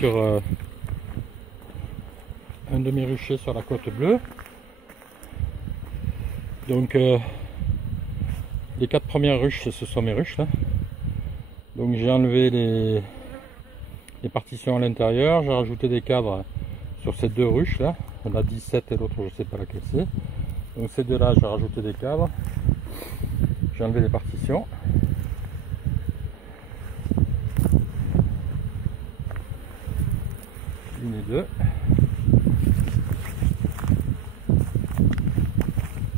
sur un de mes ruchers sur la côte bleue. Donc les 4 premières ruches, ce sont mes ruches là. Donc j'ai enlevé les partitions à l'intérieur, j'ai rajouté des cadres sur ces 2 ruches là, la 17 et l'autre je sais pas laquelle c'est. Donc ces 2 là j'ai rajouté des cadres, j'ai enlevé les partitions. Une et 2.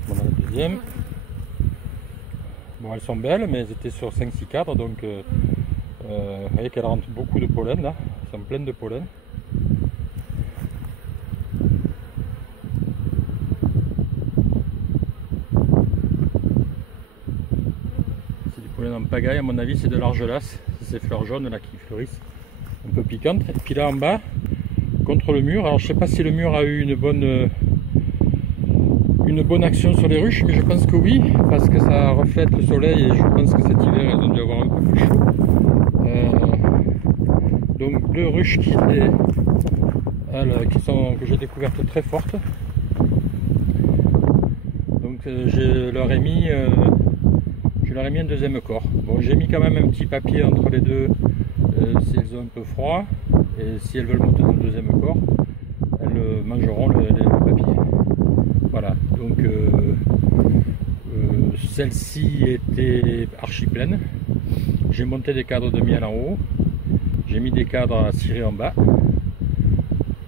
Voilà la deuxième. Bon, elles sont belles, mais elles étaient sur 5-6 cadres, donc vous voyez qu'elles rentrent beaucoup de pollen là, elles sont pleines de pollen. C'est du pollen en pagaille, à mon avis c'est de l'argelasse, c'est ces fleurs jaunes là qui fleurissent, un peu piquantes. Et puis là en bas, contre le mur, alors je sais pas si le mur a eu une bonne action sur les ruches, mais je pense que oui, parce que ça reflète le soleil et je pense que cet hiver elles ont dû avoir un peu plus chaud. Donc 2 ruches que j'ai découvertes très fortes. Donc je leur ai mis un deuxième corps. Bon, j'ai mis quand même un petit papier entre les deux si elles ont un peu froid, et si elles veulent monter dans le deuxième corps, elles mangeront le papier. Voilà, donc celle-ci était archi pleine. J'ai monté des cadres de miel en haut, j'ai mis des cadres à cirer en bas.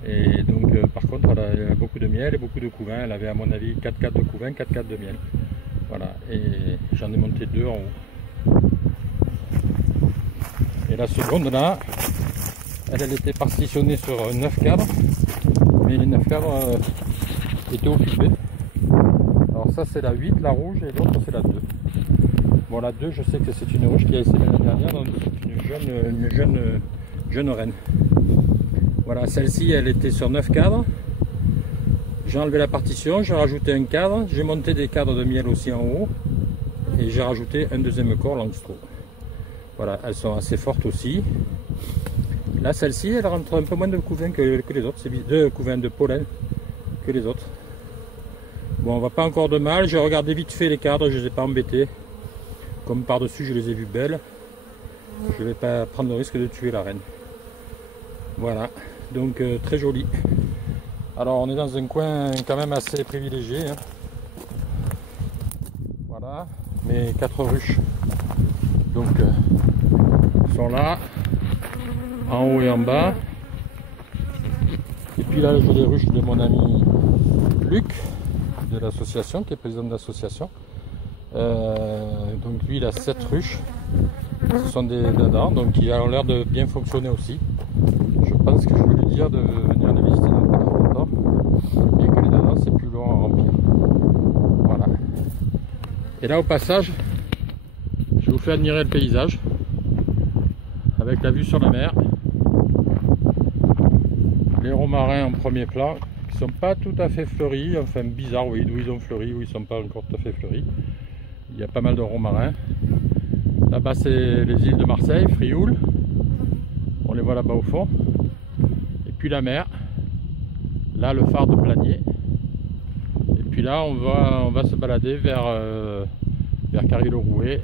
Et donc par contre elle a beaucoup de miel et beaucoup de couvain. Elle avait à mon avis 4 cadres de couvain, 4 cadres de miel. Voilà, et j'en ai monté 2 en haut. Et la seconde là, elle était partitionnée sur 9 cadres, mais les 9 cadres étaient occupés. Alors ça c'est la 8, la rouge, et l'autre c'est la 2. Bon, la 2, je sais que c'est une ruche qui a essayé l'année dernière, donc c'est une jeune reine. Voilà, celle-ci elle était sur 9 cadres. J'ai enlevé la partition, j'ai rajouté un cadre, j'ai monté des cadres de miel aussi en haut, et j'ai rajouté un deuxième corps Langstro. Voilà, elles sont assez fortes aussi. Là, celle-ci, elle rentre un peu moins de couvain que les autres, c'est de couvain de pollen que les autres. Bon, on va pas encore de mal, j'ai regardé vite fait les cadres, je les ai pas embêtés. Comme par-dessus, je les ai vues belles. Je vais pas prendre le risque de tuer la reine. Voilà, donc très joli. Alors, on est dans un coin quand même assez privilégié. Hein. Voilà, mes 4 ruches. Donc, sont là, en haut et en bas. Et puis là, j'ai les ruches de mon ami Luc, de l'association, qui est président de l'association. Donc lui, il a 7 ruches. Ce sont des dadas, donc ils ont l'air de bien fonctionner aussi. Je pense que je vais lui dire de venir les visiter dans pas trop longtemps, bien que les dadas, c'est plus long à remplir. Voilà. Et là, au passage, je vous fais admirer le paysage, avec la vue sur la mer. Les romarins en premier plan, qui sont pas tout à fait fleuris, enfin bizarre, oui, d'où ils ont fleuri, où ils sont pas encore tout à fait fleuris. Il y a pas mal de romarins. Là-bas c'est les îles de Marseille, Frioul. On les voit là-bas au fond. Et puis la mer. Là le phare de Planier. Et puis là on va se balader vers Carry-le-Rouet.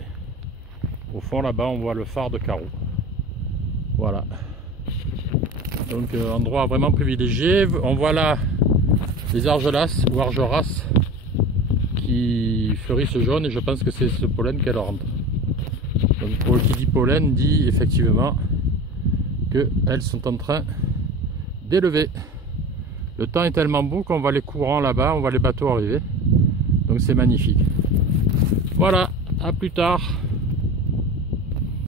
Au fond là-bas on voit le phare de Carreau. Voilà. Donc endroit vraiment privilégié. On voit là les argelas ou argeras qui fleurissent jaune, et je pense que c'est ce pollen qu'elle rentre. Donc pour qui dit pollen dit effectivement qu'elles sont en train d'élever. Le temps est tellement beau qu'on voit les courants là-bas, on voit les bateaux arriver. Donc c'est magnifique. Voilà, à plus tard.